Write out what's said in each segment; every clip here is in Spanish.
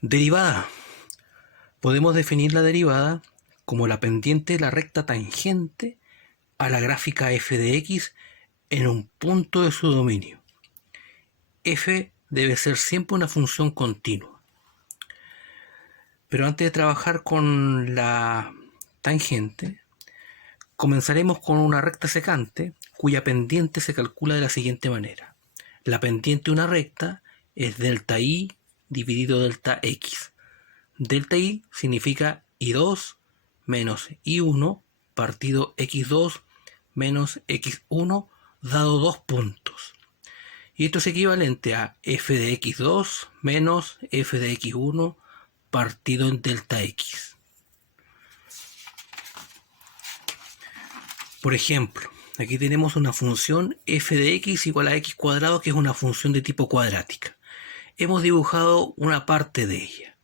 Derivada. Podemos definir la derivada como la pendiente de la recta tangente a la gráfica f de x en un punto de su dominio. F debe ser siempre una función continua. Pero antes de trabajar con la tangente, comenzaremos con una recta secante cuya pendiente se calcula de la siguiente manera. La pendiente de una recta es delta i dividido delta x. Delta i significa i2 menos i1 partido x2 menos x1 dado dos puntos. Y esto es equivalente a f de x2 menos f de x1 partido en delta x. Por ejemplo, aquí tenemos una función f de x igual a x cuadrado, que es una función de tipo cuadrática. Hemos dibujado una parte de ella.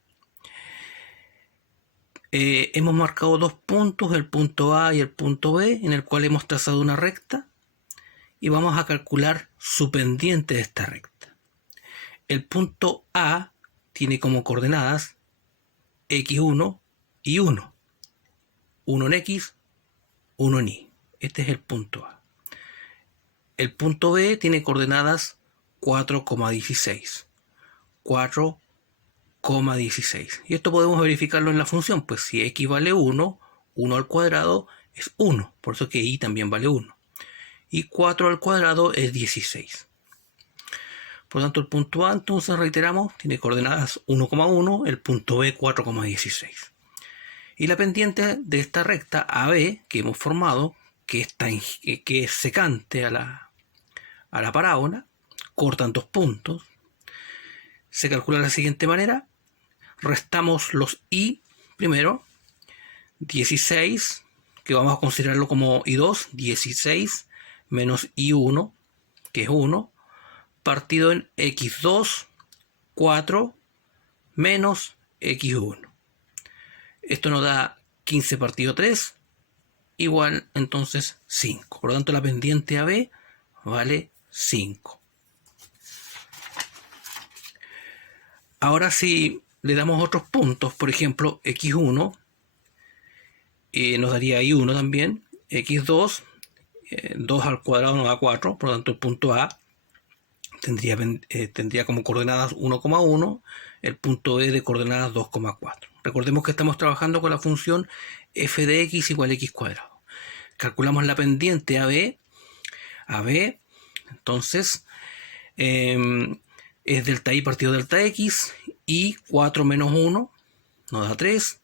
Hemos marcado dos puntos, el punto A y el punto B, en el cual hemos trazado una recta y vamos a calcular su pendiente de esta recta. El punto A tiene como coordenadas x1 y 1. 1 en x, 1 en y. Este es el punto A. El punto B tiene coordenadas 4,16. 4,16. Y esto podemos verificarlo en la función, pues si x vale 1, 1 al cuadrado es 1, por eso que y también vale 1. Y 4 al cuadrado es 16. Por lo tanto, el punto A, entonces reiteramos, tiene coordenadas 1,1, el punto B 4,16. Y la pendiente de esta recta AB que hemos formado, que es secante a la parábola, cortan dos puntos, se calcula de la siguiente manera. Restamos los i primero, 16, que vamos a considerarlo como i2, 16 menos i1, que es 1, partido en x2, 4 menos x1. Esto nos da 15 partido 3, igual entonces 5. Por lo tanto, la pendiente AB vale 5. Ahora si le damos otros puntos, por ejemplo, x1, nos daría i1 también, x2, 2 al cuadrado nos da 4, por lo tanto el punto A tendría como coordenadas 1,1, el punto B de coordenadas 2,4. Recordemos que estamos trabajando con la función f de x igual a x cuadrado. Calculamos la pendiente AB, entonces es delta i partido delta x, y 4 menos 1 nos da 3,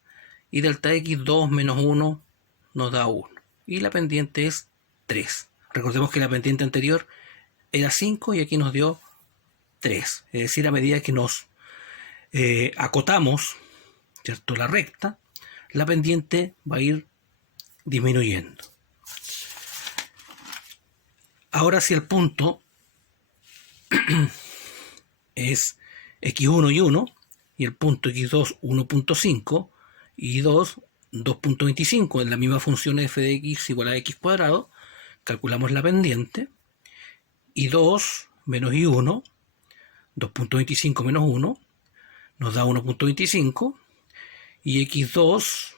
y delta x 2 menos 1 nos da 1. Y la pendiente es 3. Recordemos que la pendiente anterior era 5 y aquí nos dio 3. Es decir, a medida que nos acotamos, ¿cierto?, la recta, la pendiente va a ir disminuyendo. Ahora si el punto es x1 y 1, y el punto x2 1.5 y 2 2.25 en la misma función f de x igual a x cuadrado, calculamos la pendiente, y 2 menos y1, 2.25 menos 1, nos da 1.25, y x2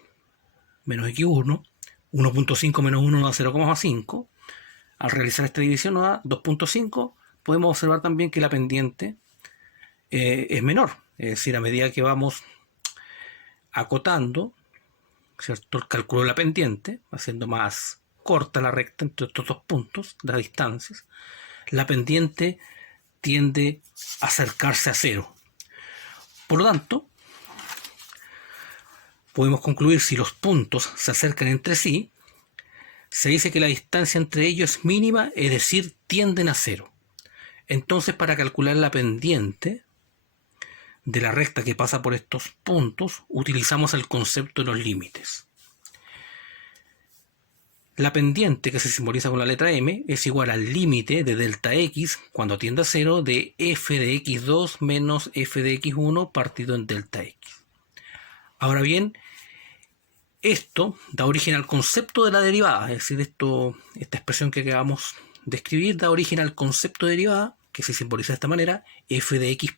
menos x1, 1.5 menos 1 nos da 0,5. Al realizar esta división nos da 2.5. Podemos observar también que la pendiente es menor, es decir, a medida que vamos acotando, ¿cierto?, el cálculo de la pendiente, haciendo más corta la recta entre estos dos puntos, las distancias, la pendiente tiende a acercarse a cero. Por lo tanto, podemos concluir, si los puntos se acercan entre sí, se dice que la distancia entre ellos es mínima, es decir, tienden a cero. Entonces, para calcular la pendiente de la recta que pasa por estos puntos, utilizamos el concepto de los límites. La pendiente, que se simboliza con la letra m, es igual al límite de delta x cuando tiende a 0 de f de x2 menos f de x1 partido en delta x. Ahora bien, esto da origen al concepto de la derivada, es decir, esta expresión que acabamos de escribir da origen al concepto de derivada, que se simboliza de esta manera, f de x'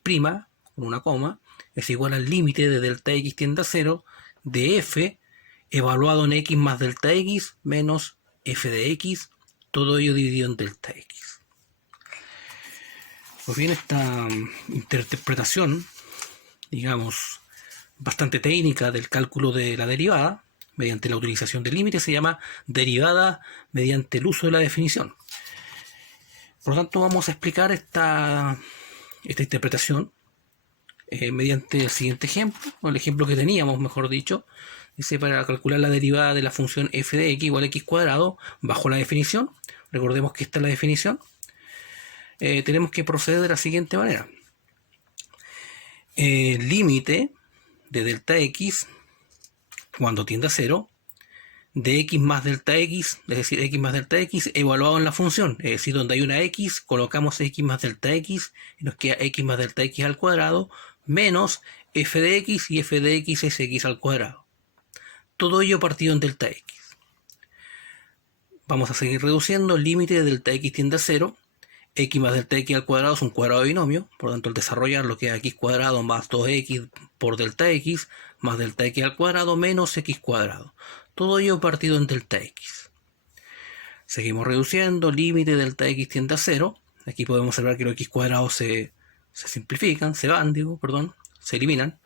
con una coma, es igual al límite de delta x tiende a 0 de f evaluado en x más delta x menos f de x, todo ello dividido en delta x. Pues bien, esta interpretación, digamos, bastante técnica del cálculo de la derivada, mediante la utilización del límite, se llama derivada mediante el uso de la definición. Por lo tanto, vamos a explicar esta interpretación mediante el siguiente ejemplo, o el ejemplo que teníamos, mejor dicho. Dice, para calcular la derivada de la función f de x igual a x cuadrado bajo la definición, recordemos que esta es la definición, tenemos que proceder de la siguiente manera. Límite de delta x cuando tiende a 0 de x más delta x, es decir, x más delta x evaluado en la función, es decir, donde hay una x, colocamos x más delta x y nos queda x más delta x al cuadrado menos f de x, y f de x es x al cuadrado. Todo ello partido en delta x. Vamos a seguir reduciendo. Límite de delta x tiende a 0. X más delta x al cuadrado es un cuadrado de binomio, por lo tanto al desarrollarlo queda x cuadrado más 2x por delta x más delta x al cuadrado menos x cuadrado. Todo ello partido en delta x. Seguimos reduciendo. Límite de delta x tiende a 0. Aquí podemos observar que los x cuadrados se simplifican, se eliminan.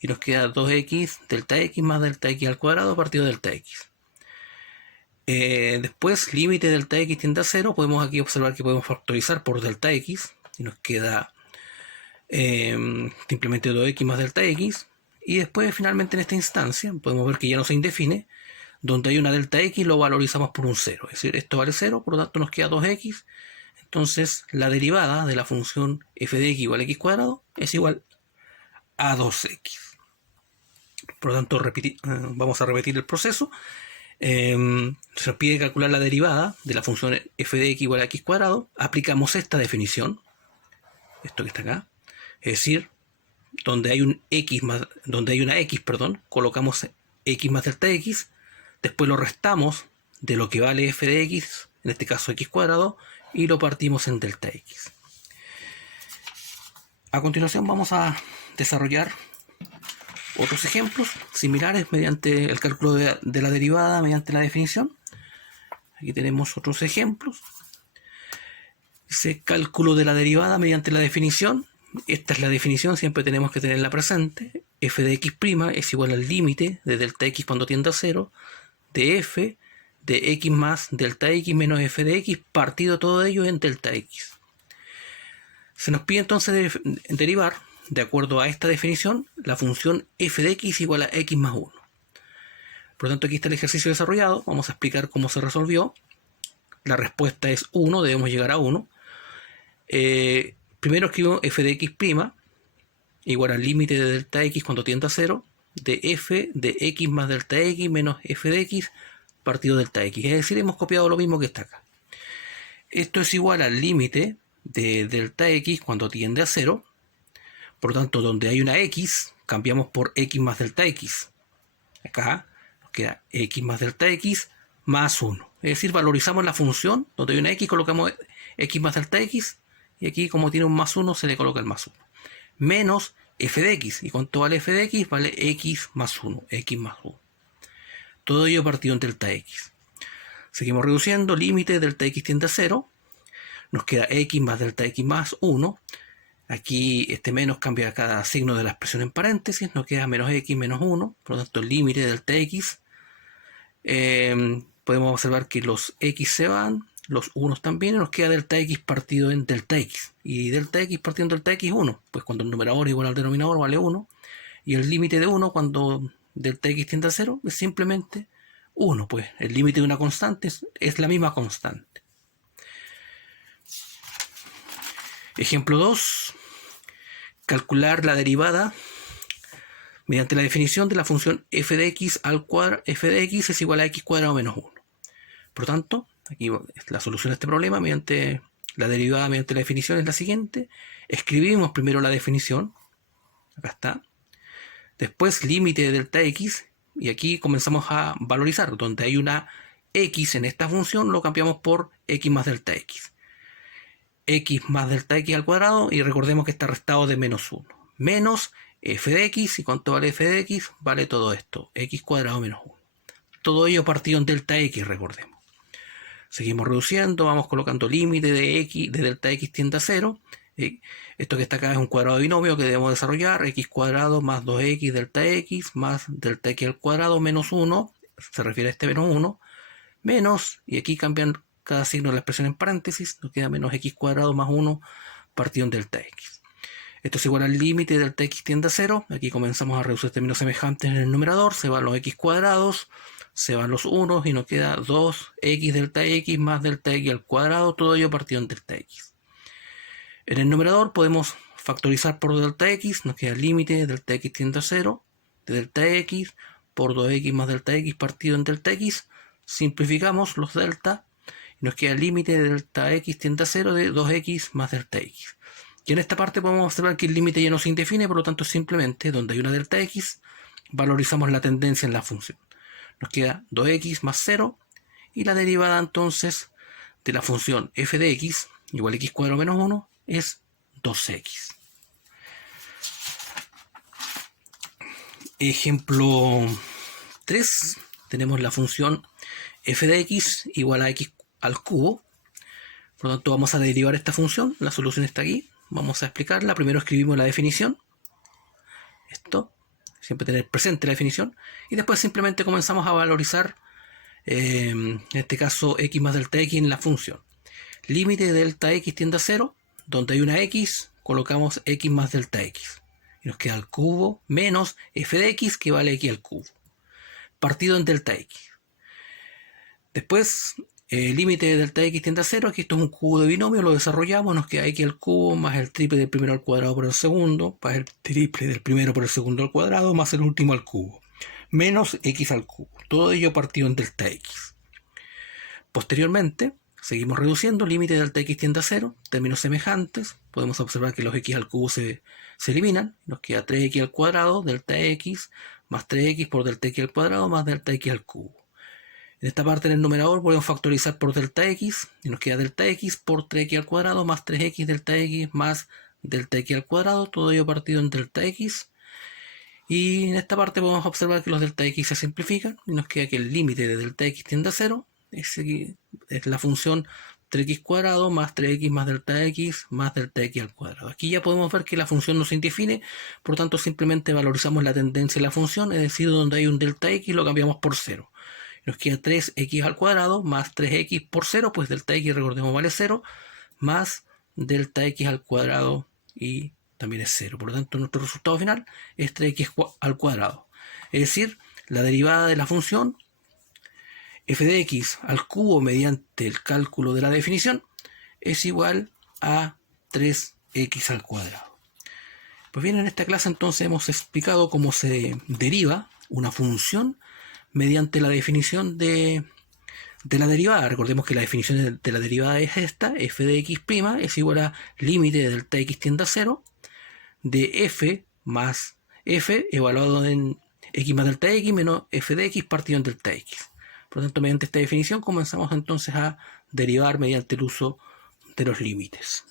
Y nos queda 2x delta x más delta x al cuadrado partido de delta x. Después, límite de delta x tiende a 0. Podemos aquí observar que podemos factorizar por delta x. Y nos queda simplemente 2x más delta x. Y después, finalmente, en esta instancia, podemos ver que ya no se indefine. Donde hay una delta x lo valorizamos por un 0. Es decir, esto vale 0, por lo tanto nos queda 2x. Entonces, la derivada de la función f de x igual a x cuadrado es igual a 2x. Por lo tanto, vamos a repetir el proceso. Se nos pide calcular la derivada de la función f de x igual a x cuadrado. Aplicamos esta definición, esto que está acá, es decir, donde hay una x, colocamos x más delta x, después lo restamos de lo que vale f de x, en este caso x cuadrado, y lo partimos en delta x. A continuación vamos a desarrollar otros ejemplos similares mediante el cálculo de la derivada mediante la definición. Aquí tenemos otros ejemplos. Dice cálculo de la derivada mediante la definición. Esta es la definición, siempre tenemos que tenerla presente. F de x' es igual al límite de delta x cuando tiende a 0 de f de x más delta x menos f de x partido todo ello en delta x. Se nos pide entonces derivar, de acuerdo a esta definición, la función f de x igual a x más 1. Por lo tanto, aquí está el ejercicio desarrollado. Vamos a explicar cómo se resolvió. La respuesta es 1, debemos llegar a 1. Primero escribo f de x' igual al límite de delta x cuando tiende a 0 de f de x más delta x menos f de x partido delta x. Es decir, hemos copiado lo mismo que está acá. Esto es igual al límite de delta x cuando tiende a 0. Por lo tanto, donde hay una x, cambiamos por x más delta x. Acá nos queda x más delta x más 1. Es decir, valorizamos la función, donde hay una x, colocamos x más delta x, y aquí, como tiene un más 1, se le coloca el más 1. Menos f de x. ¿Y cuánto vale f de x? Vale x más 1, x más 1. Todo ello partido en delta x. Seguimos reduciendo. Límite de delta x tiende a 0. Nos queda x más delta x más 1. Aquí este menos cambia cada signo de la expresión en paréntesis, nos queda menos x menos 1, por lo tanto el límite de delta x, podemos observar que los x se van, los 1 también, y nos queda delta x partido en delta x, y delta x partido en delta x 1, pues cuando el numerador es igual al denominador vale 1, y el límite de 1 cuando delta x tiende a 0 es simplemente 1, pues el límite de una constante es la misma constante. Ejemplo 2. Calcular la derivada mediante la definición de la función f de x al cuadrado. F de x es igual a x cuadrado menos 1. Por lo tanto, aquí la solución a este problema mediante la derivada mediante la definición es la siguiente. Escribimos primero la definición. Acá está. Después límite de delta x. Y aquí comenzamos a valorizar. Donde hay una x en esta función lo cambiamos por x más delta x. X más delta x al cuadrado, y recordemos que está restado de menos 1. menos f de x. ¿Y cuánto vale f de x? Vale todo esto, x cuadrado menos 1. Todo ello partido en delta x, recordemos. Seguimos reduciendo, vamos colocando límite de x, de delta x tiende a 0. Esto que está acá es un cuadrado de binomio que debemos desarrollar, x cuadrado más 2x delta x más delta x al cuadrado menos 1, se refiere a este menos 1, menos, y aquí cambian cada signo de la expresión en paréntesis, nos queda menos x cuadrado más 1 partido en delta x. Esto es igual al límite de delta x tiende a 0, aquí comenzamos a reducir términos semejantes en el numerador, se van los x cuadrados, se van los 1 y nos queda 2x delta x más delta x al cuadrado, todo ello partido en delta x. En el numerador podemos factorizar por delta x, nos queda el límite de delta x tiende a 0, de delta x por 2x más delta x partido en delta x, simplificamos los delta y nos queda el límite de delta x tiende a 0 de 2x más delta x. Y en esta parte podemos observar que el límite ya no se indefine, por lo tanto simplemente donde hay una delta x, valorizamos la tendencia en la función. Nos queda 2x más 0 y la derivada entonces de la función f de x igual a x cuadrado menos 1 es 2x. Ejemplo 3, tenemos la función f de x igual a x al cubo. Por lo tanto vamos a derivar esta función, la solución está aquí, vamos a explicarla. Primero escribimos la definición, esto, siempre tener presente la definición, y después simplemente comenzamos a valorizar, en este caso x más delta x en la función. Límite de delta x tiende a 0, donde hay una x, colocamos x más delta x. Y nos queda al cubo menos f de x que vale x al cubo. Partido en delta x. Después, límite de delta x tiende a 0, aquí esto es un cubo de binomio, lo desarrollamos, nos queda x al cubo más el triple del primero al cuadrado por el segundo, más el triple del primero por el segundo al cuadrado, más el último al cubo. Menos x al cubo. Todo ello partido en delta x. Posteriormente, seguimos reduciendo, límite de delta x tiende a 0, términos semejantes, podemos observar que los x al cubo se eliminan, nos queda 3x al cuadrado, delta x, más 3x por delta x al cuadrado, más delta x al cubo. En esta parte en el numerador podemos factorizar por delta x, y nos queda delta x por 3x al cuadrado, más 3x delta x, más delta x al cuadrado, todo ello partido en delta x. Y en esta parte podemos observar que los delta x se simplifican, y nos queda que el límite de delta x tiende a 0, es la función 3x cuadrado más 3x más delta x al cuadrado. Aquí ya podemos ver que la función no se indefine, por lo tanto simplemente valorizamos la tendencia de la función, es decir, donde hay un delta x lo cambiamos por 0. Nos queda 3x al cuadrado más 3x por 0, pues delta x, recordemos, vale 0, más delta x al cuadrado y también es 0. Por lo tanto, nuestro resultado final es 3x al cuadrado. Es decir, la derivada de la función f de x al cubo mediante el cálculo de la definición es igual a 3x al cuadrado. Pues bien, en esta clase entonces hemos explicado cómo se deriva una función mediante la definición de la derivada. Recordemos que la definición de la derivada es esta, f de x' es igual a límite de delta x tiende a 0 de f más f evaluado en x más delta x menos f de x partido en delta x. Por lo tanto, mediante esta definición comenzamos entonces a derivar mediante el uso de los límites.